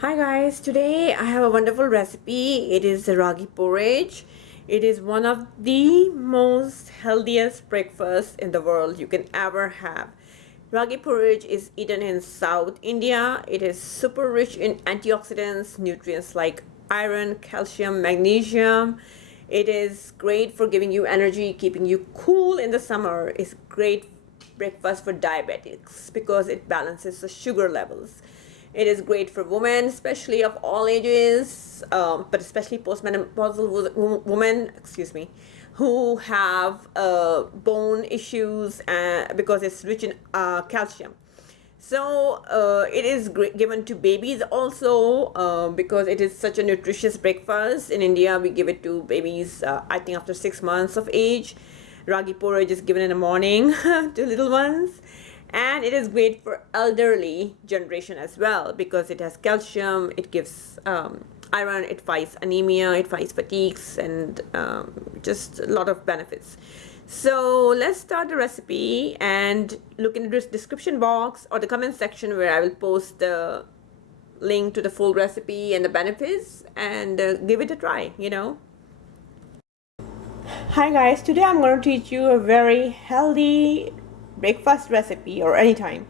Hi guys, today I have a wonderful recipe. It is the ragi porridge. It is one of the most healthiest breakfasts in the world you can ever have. Ragi porridge is eaten in South India. It is super rich in antioxidants, nutrients like iron, calcium, magnesium. It is great for giving you energy, keeping you cool in the summer. It's great breakfast for diabetics because it balances the sugar levels. It is great for women, especially of all ages, but especially postmenopausal women, who have bone issues because it's rich in calcium. So it is given to babies also because it is such a nutritious breakfast. In India, we give it to babies, I think, after 6 months of age. Ragi porridge is given in the morning to little ones. And it is great for elderly generation as well because it has calcium, it gives iron, it fights anemia, it fights fatigues, and just a lot of benefits. So let's start the recipe and look in the description box or the comment section where I will post the link to the full recipe and the benefits, and give it a try, Hi guys, today I'm going to teach you a very healthy breakfast recipe, or anytime,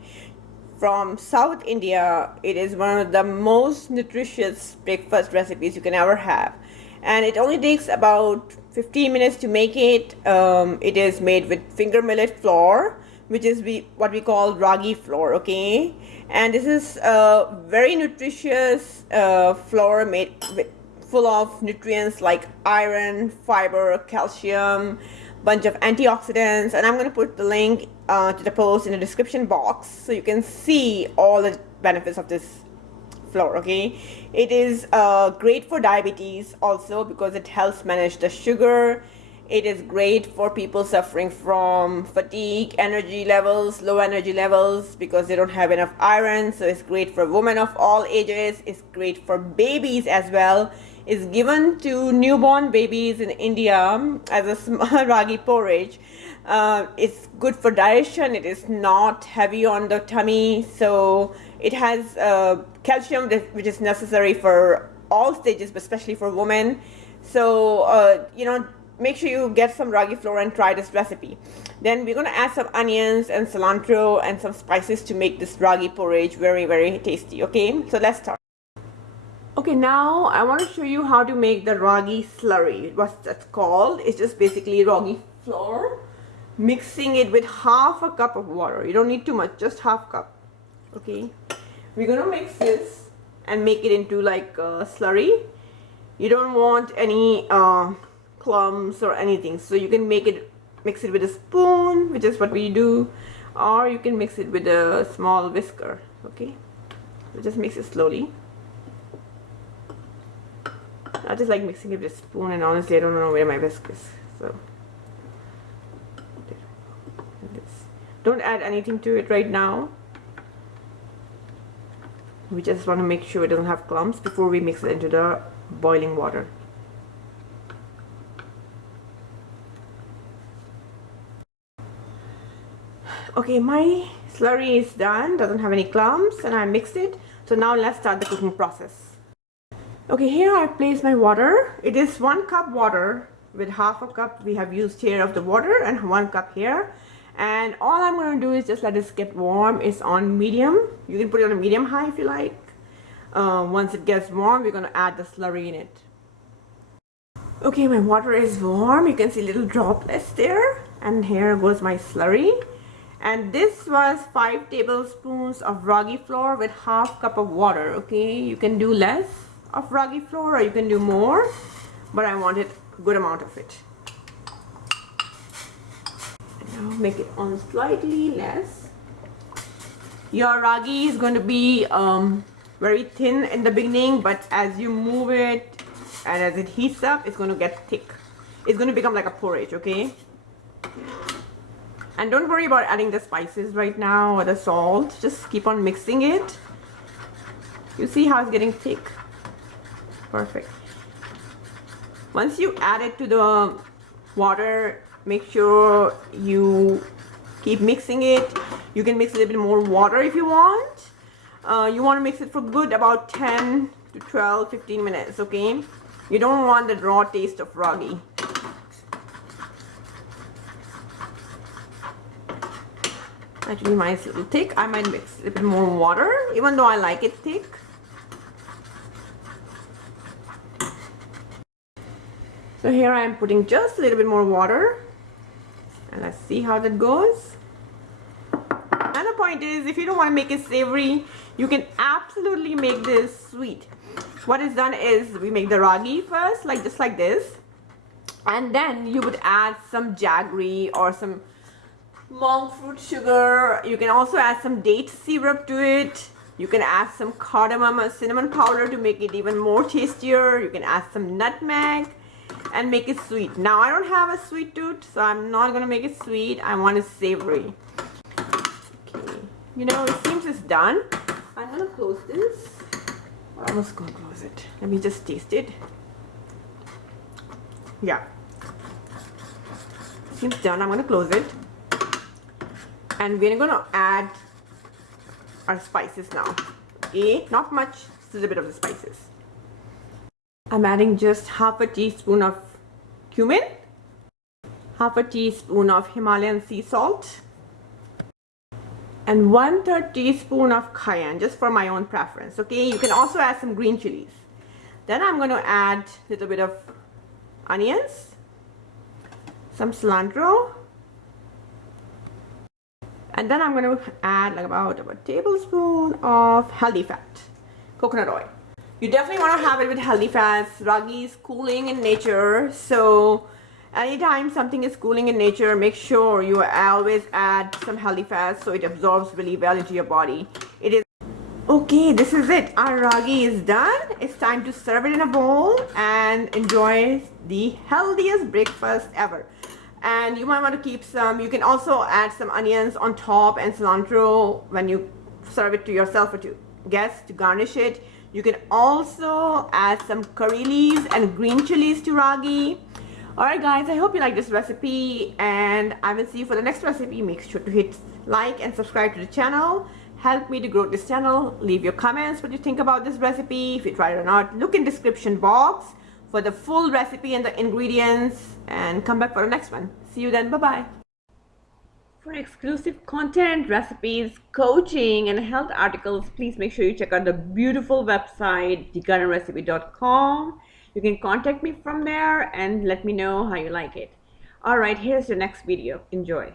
from South India. It is one of the most nutritious breakfast recipes you can ever have, and it only takes about 15 minutes to make it. It is made with finger millet flour, which is what we call ragi flour, okay? And this is a very nutritious flour made with full of nutrients like iron, fiber, calcium, bunch of antioxidants, and I'm going to put the link to the post in the description box so you can see all the benefits of this flour, okay? It is great for diabetes also because it helps manage the sugar. It is great for people suffering from fatigue, energy levels, low energy levels because they don't have enough iron. So it's great for women of all ages. It's great for babies as well. It's given to newborn babies in India as a small ragi porridge. It's good for digestion. It is not heavy on the tummy. So it has calcium, which is necessary for all stages, but especially for women. So, make sure you get some ragi flour and try this recipe. Then we're going to add some onions and cilantro and some spices to make this ragi porridge very, very tasty, okay? So let's start. Okay, now I want to show you how to make the ragi slurry. What that's called. It's just basically ragi flour, mixing it with half a cup of water. You don't need too much, just half cup. Okay, we're going to mix this and make it into like a slurry. You don't want any clumps or anything, so you can mix it with a spoon, which is what we do, or you can mix it with a small whisker. Okay, so just mix it slowly. I just like mixing it with a spoon, and honestly I don't know where my whisk is, so don't add anything to it right now. We just want to make sure it doesn't have clumps before we mix it into the boiling water. Okay, my slurry is done, doesn't have any clumps, and I mixed it. So now let's start the cooking process. Okay, here I place my water. It is 1 cup water with half a cup we have used here of the water and 1 cup here. And all I'm going to do is just let it get warm. It's on medium. You can put it on a medium high if you like. Once it gets warm, we're going to add the slurry in it. Okay, my water is warm. You can see little droplets there. And here goes my slurry. And this was 5 tablespoons of ragi flour with half cup of water. Okay, you can do less of ragi flour or you can do more, but I wanted a good amount of it. Now make it on slightly less. Your ragi is going to be very thin in the beginning, but as you move it and as it heats up, it's going to get thick. It's going to become like a porridge, okay? And don't worry about adding the spices right now or the salt. Just keep on mixing it. You see how it's getting thick? Perfect. Once you add it to the water, make sure you keep mixing it. You can mix a little bit more water if you want. You want to mix it for good about 10 to 12, 15 minutes, okay? You don't want the raw taste of ragi. Actually, mine's a little thick. I might mix a little bit more water, even though I like it thick. So here I am putting just a little bit more water. And let's see how that goes. And the point is, if you don't want to make it savory, you can absolutely make this sweet. What is done is we make the ragi first, like just like this. And then you would add some jaggery or some monk fruit sugar. You can also add some date syrup to it. You can add some cardamom or cinnamon powder to make it even more tastier. You can add some nutmeg and make it sweet. Now I don't have a sweet tooth, so I'm not gonna make it sweet. I want it savory. Okay, you know, it seems it's done. I'm gonna close this. I almost gonna close it. Let me just taste it. Yeah, seems done. I'm gonna close it. And we're gonna add our spices now. Okay, not much, just a little bit of the spices. I'm adding just half a teaspoon of cumin, half a teaspoon of Himalayan sea salt, and 1/3 teaspoon of cayenne, just for my own preference. Okay, you can also add some green chilies. Then I'm going to add a little bit of onions, some cilantro, and then I'm going to add like about a tablespoon of healthy fat, coconut oil. You definitely want to have it with healthy fats. Ragi is cooling in nature, so anytime something is cooling in nature, make sure you always add some healthy fats so it absorbs really well into your body. It is okay. This is it. Our ragi is done. It's time to serve it in a bowl and enjoy the healthiest breakfast ever. And you might want to keep some. You can also add some onions on top and cilantro when you serve it to yourself or to guests to garnish it. You can also add some curry leaves and green chilies to ragi. Alright guys, I hope you like this recipe and I will see you for the next recipe. Make sure to hit like and subscribe to the channel. Help me to grow this channel. Leave your comments what you think about this recipe. If you tried it or not, look in description box for the full recipe and the ingredients, and come back for the next one. See you then. Bye bye. For exclusive content, recipes, coaching, and health articles, please make sure you check out the beautiful website, thegardenrecipe.com. You can contact me from there and let me know how you like it. Alright, here's the next video. Enjoy.